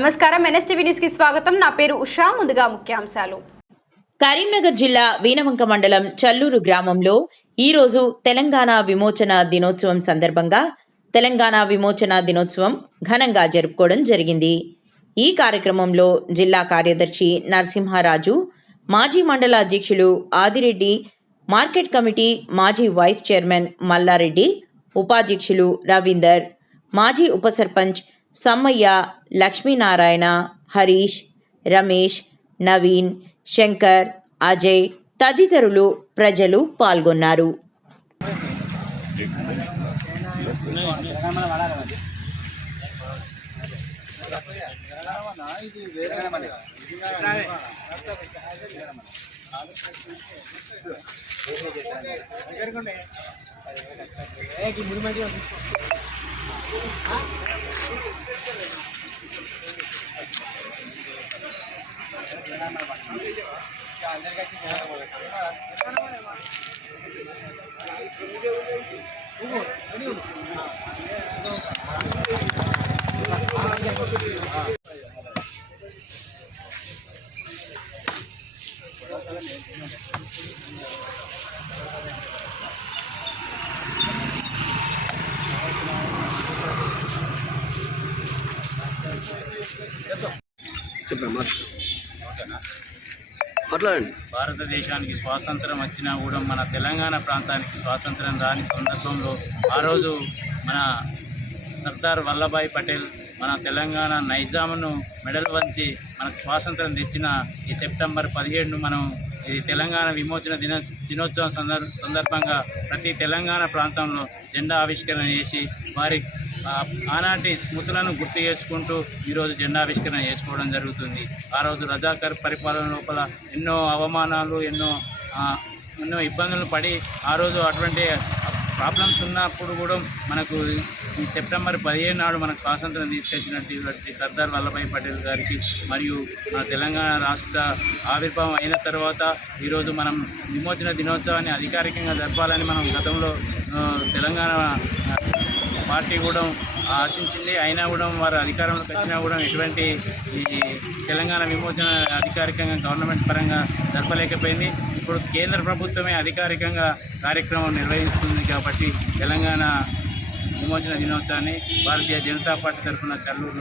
నమస్కారం. ఎన్ఎస్టీవీ న్యూస్కి స్వాగతం. నా పేరు ఉషా. ముందుగా ముఖ్యాంశాలు. కరీంనగర్ జిల్లా వీనవంక మండలం చల్లూరు గ్రామంలో ఈరోజు తెలంగాణ విమోచన దినోత్సవం సందర్భంగా తెలంగాణ విమోచన దినోత్సవం ఘనంగా జరుపుకోవడం జరిగింది. ఈ కార్యక్రమంలో జిల్లా కార్యదర్శి నరసింహారాజు మాజీ మండల అధ్యక్షులు ఆదిరెడ్డి మార్కెట్ కమిటీ మాజీ వైస్ చైర్మన్ మల్లారెడ్డి ఉపాధ్యక్షులు రవీందర్ మాజీ ఉప సర్పంచ్ సమ్మయ్య లక్ష్మీనారాయణ హరీష్ రమేష్ నవీన్ శంకర్ అజయ్ తదితరులు ప్రజలు పాల్గొన్నారు. చెప్పమ్మా మాట్లాడండి భారతదేశానికి స్వాతంత్రం వచ్చినా కూడా మన తెలంగాణ ప్రాంతానికి స్వాతంత్రం రాని సందర్భంలో ఆ రోజు మన సర్దార్ వల్లభాయ్ పటేల్ మన తెలంగాణ నైజామును మెడలు వంచి మనకు స్వాతంత్రం తెచ్చిన ఈ సెప్టెంబర్ పదిహేడును మనం ఇది తెలంగాణ విమోచన దిన దినోత్సవం సందర్ సందర్భంగా ప్రతి తెలంగాణ ప్రాంతంలో జెండా ఆవిష్కరణ చేసి వారి ఆనాటి స్మృతులను గుర్తు చేసుకుంటూ ఈరోజు జెండావిష్కరణ చేసుకోవడం జరుగుతుంది. ఆ రోజు రజాకర్ పరిపాలన లోపల ఎన్నో అవమానాలు ఎన్నో ఎన్నో ఇబ్బందులు పడి ఆ రోజు అటువంటి ప్రాబ్లమ్స్ ఉన్నప్పుడు కూడా మనకు ఈ సెప్టెంబర్ పదిహేను నాడు మనకు స్వాతంత్రం తీసుకొచ్చినటువంటి సర్దార్ వల్లభాయ్ పటేల్ గారికి మరియు మన తెలంగాణ రాష్ట్ర ఆవిర్భావం అయిన తర్వాత ఈరోజు మనం విమోచన దినోత్సవాన్ని అధికారికంగా జరపాలని మనం గతంలో తెలంగాణ పార్టీ కూడా ఆశించింది. అయినా కూడా వారు అధికారంలోకి వచ్చినా కూడా ఎటువంటి ఈ తెలంగాణ విమోచన అధికారికంగా గవర్నమెంట్ పరంగా జరపలేకపోయింది. ఇప్పుడు కేంద్ర ప్రభుత్వమే అధికారికంగా కార్యక్రమం నిర్వహిస్తుంది కాబట్టి తెలంగాణ విమోచన దినోత్సవాన్ని భారతీయ జనతా పార్టీ తరఫున చల్లూరు